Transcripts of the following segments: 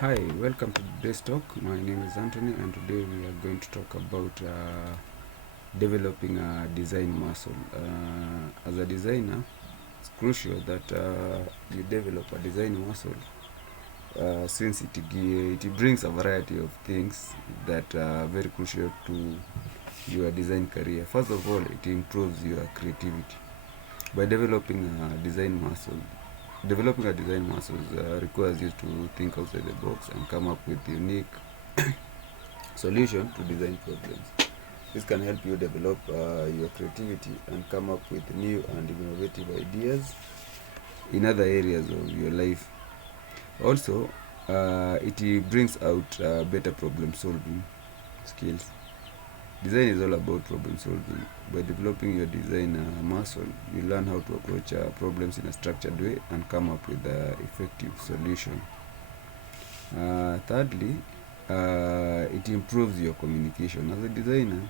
Hi, welcome to today's talk. My name is Anthony, and today we are going to talk about developing a design muscle. As a designer, it's crucial that you develop a design muscle since it brings a variety of things that are very crucial to your design career. First of all, it improves your creativity. By developing a design muscle requires you to think outside the box and come up with unique solution to design problems. This can help you develop your creativity and come up with new and innovative ideas in other areas of your life. Also, it brings out better problem solving skills. Design is all about problem solving. By developing your design muscle, you learn how to approach problems in a structured way and come up with an effective solution. Thirdly, it improves your communication. As a designer,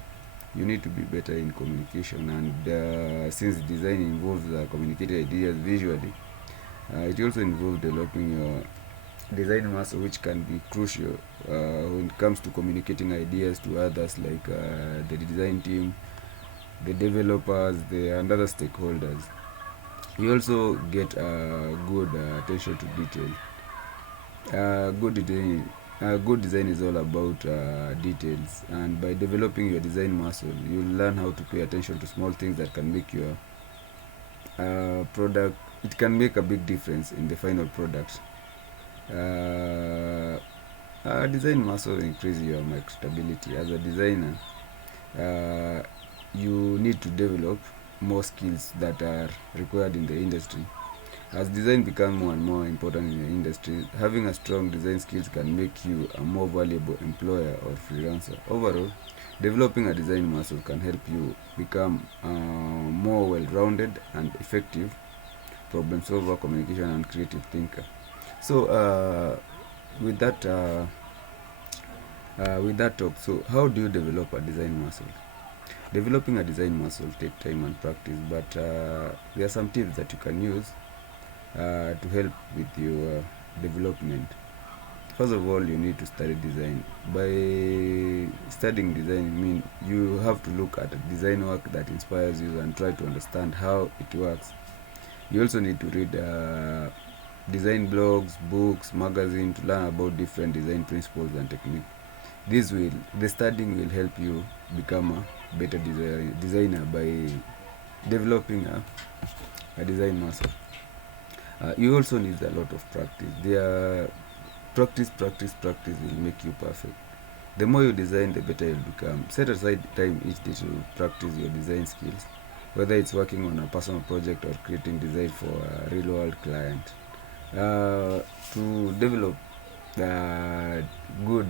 you need to be better in communication, and since design involves communicating ideas visually, it also involves developing your design muscle, which can be crucial when it comes to communicating ideas to others, like the design team, the developers, and other stakeholders. You also get good attention to detail. Uh, good design good design is all about details, and by developing your design muscle, you learn how to pay attention to small things that can make your product. It can make a big difference in the final product. Uh, Design muscle increase your marketability. As a designer, uh, you need to develop more skills that are required in the industry. As design becomes more and more important in the industry, having a strong design skills can make you a more valuable employer or freelancer. Overall, developing a design muscle can help you become more well-rounded and effective problem solver, communication, and creative thinker. So, with that, uh, with that talk, so how do you develop a design muscle? Developing a design muscle takes time and practice, but there are some tips that you can use to help with your development. First of all, you need to study design. By studying design, I mean you have to look at design work that inspires you and try to understand how it works. You also need to read design blogs, books, magazines to learn about different design principles and techniques. The studying will help you become a better designer by developing a design muscle. You also need a lot of practice. Practice will make you perfect. The more you design, the better you'll become. Set aside time each day to practice your design skills, whether it's working on a personal project or creating design for a real world client. To develop good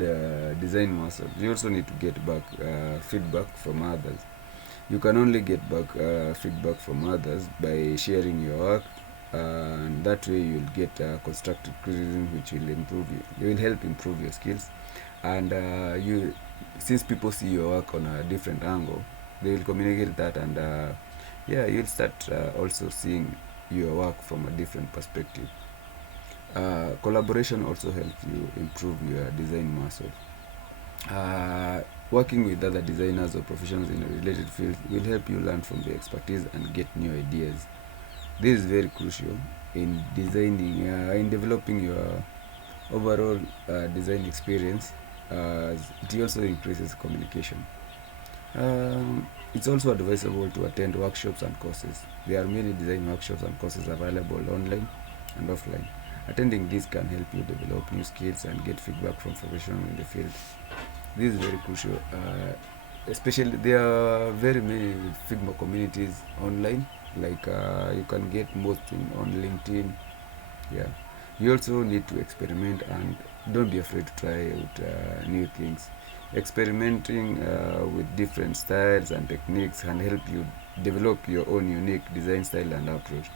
design muscle, you also need to get back feedback from others. You can only get back feedback from others by sharing your work, and that way you'll get constructive criticism, which will improve you. It will help improve your skills, and since people see your work on a different angle, they will communicate that, and yeah, you'll start also seeing your work from a different perspective. Collaboration also helps you improve your design muscle. Uh, Working with other designers or professionals in a related field will help you learn from their expertise and get new ideas. This is very crucial in developing your overall design experience. It also increases communication. It's also advisable to attend workshops and courses. There are many design workshops and courses available online and offline. Attending these can help you develop new skills and get feedback from professionals in the field. This is very crucial. Especially, there are very many Figma communities online. Like you can get most on LinkedIn. Yeah. You also need to experiment and don't be afraid to try out new things. Experimenting with different styles and techniques can help you develop your own unique design style and approach.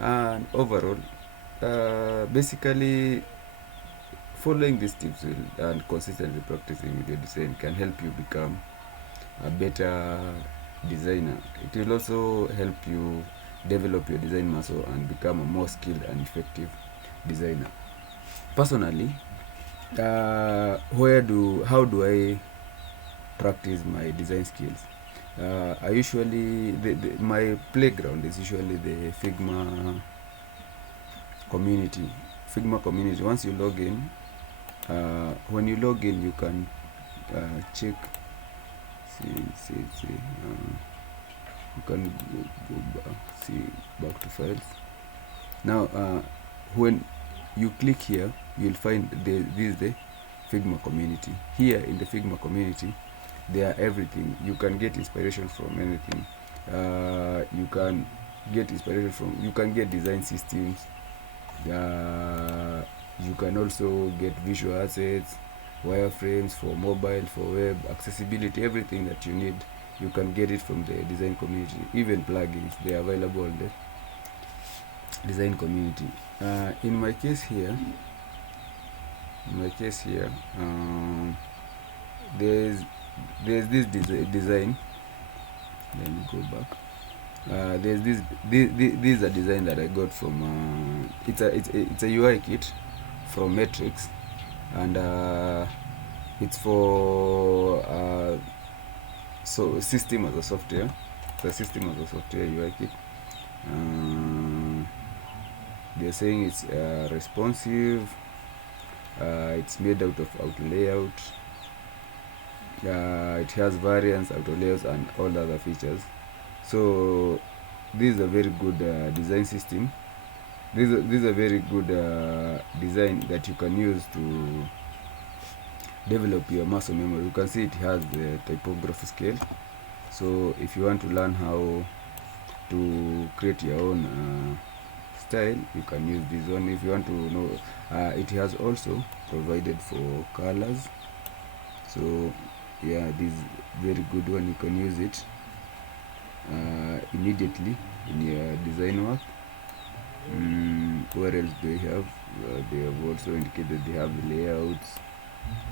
And overall, basically, following these tips and consistently practicing with your design can help you become a better designer. It will also help you develop your design muscle and become a more skilled and effective designer. Personally, how do I practice my design skills? I usually my playground is usually the community Figma community. Once you log in, when you log in, you can check, see you can go back, see back to files. Now when you click here, you'll find this is the Figma community. Here in the Figma community, there are everything. You can get inspiration from anything. You can get inspiration from, you can get design systems. You can also get visual assets, wireframes for mobile, for web, accessibility, everything that you need. You can get it from the design community. Even plugins, they are available on the design community. In my case here, there's this design. Let me go back. There's this is a design that I got from it's a UI kit from Matrix, and it's for so system as a software. It's a system as a software UI kit. They're saying it's responsive. It's made out of auto layout. It has variants, auto layouts, and all the other features. So this is a very good design system. This is a very good design that you can use to develop your muscle memory. You can see it has the typography scale. So if you want to learn how to create your own style, you can use this one. If you want to know, it has also provided for colors. So yeah, this is very good one. You can use it immediately in your design work. What else do they have? They have also indicated they have the layouts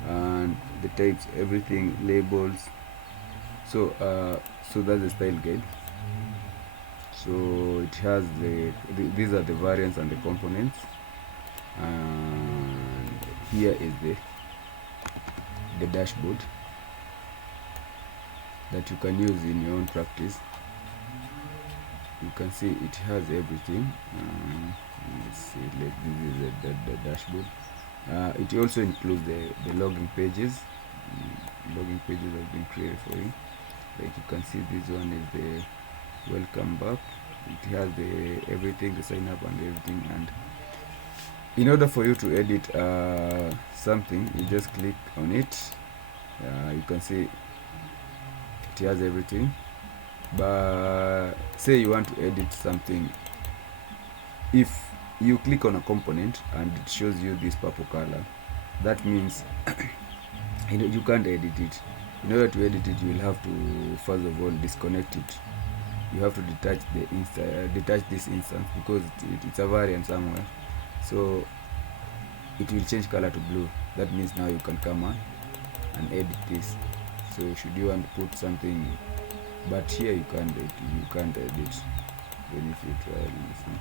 and the types, everything, labels. So so that's the style guide. So it has these are the variants and the components, and here is the dashboard that you can use in your own practice. You can see it has everything. Let's see, this is the dashboard. It also includes the logging pages. Logging pages have been created for you. Like you can see, this one is the welcome back. It has the everything, the sign up and everything. And in order for you to edit something, you just click on it. You can see it has everything. But say you want to edit something, if you click on a component and it shows you this purple color, that means you can't edit it. In order to edit it, you will have to first of all disconnect it. You have to detach this instance, because it's a variant somewhere. So it will change color to blue. That means now you can come on and edit this. So should you want to put something, but here you can't edit. Even if you try, listen.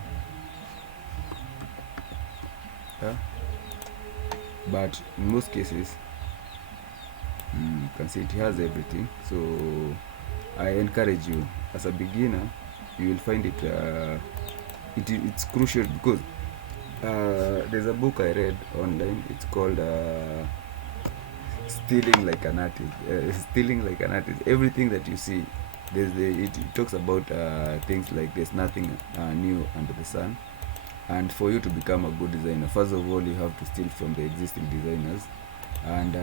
Yeah. But in most cases, you can see it has everything. So I encourage you, as a beginner, you will find it it's crucial, because there's a book I read online. It's called Stealing Like an Artist. Stealing Like an Artist. Everything that you see, it talks about things like there's nothing new under the sun. And for you to become a good designer, first of all, you have to steal from the existing designers. And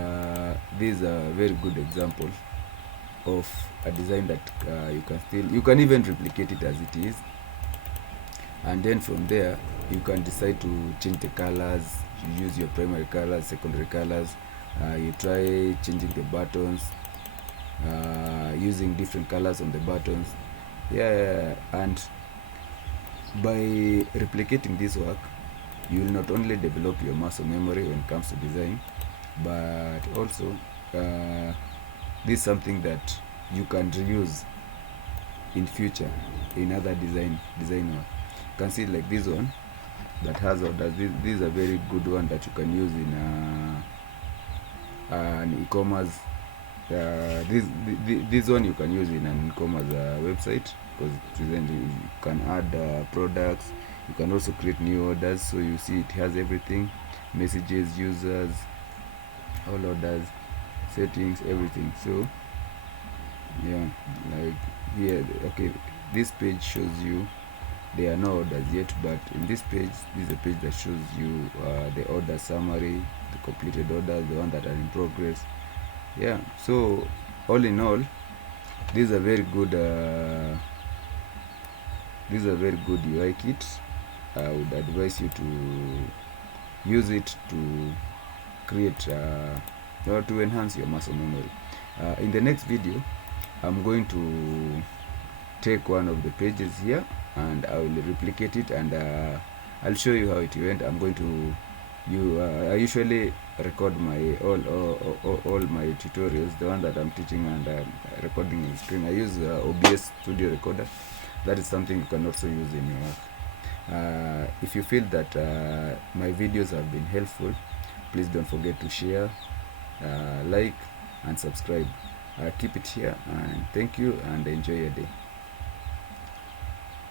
this is a very good example of a design that you can steal. You can even replicate it as it is, and then from there you can decide to change the colors. You use your primary colors, secondary colors. You try changing the buttons, using different colors on the buttons. And by replicating this work, you will not only develop your muscle memory when it comes to design, but also this is something that you can reuse in future in other design work. You can see like this one that has this is a very good one that you can use an e-commerce. This one you can use in an e-commerce website, because you can add products. You can also create new orders, so you see it has everything: messages, users, all orders, settings, everything. So yeah, like here, okay, this page shows you there are no orders yet, but in this page, this is a page that shows you the order summary, the completed orders, the one that are in progress. Yeah, so all in all, this is a very good UI kit. I would advise you to use it to create or to enhance your muscle memory. In the next video, I'm going to take one of the pages here and I will replicate it, and I'll show you how it went. I'm going to I usually record my all my tutorials, the one that I'm teaching and recording on screen. I use OBS Studio Recorder. That is something you can also use in your work. If you feel that my videos have been helpful, please don't forget to share, like, and subscribe. Keep it here, and thank you, and enjoy your day.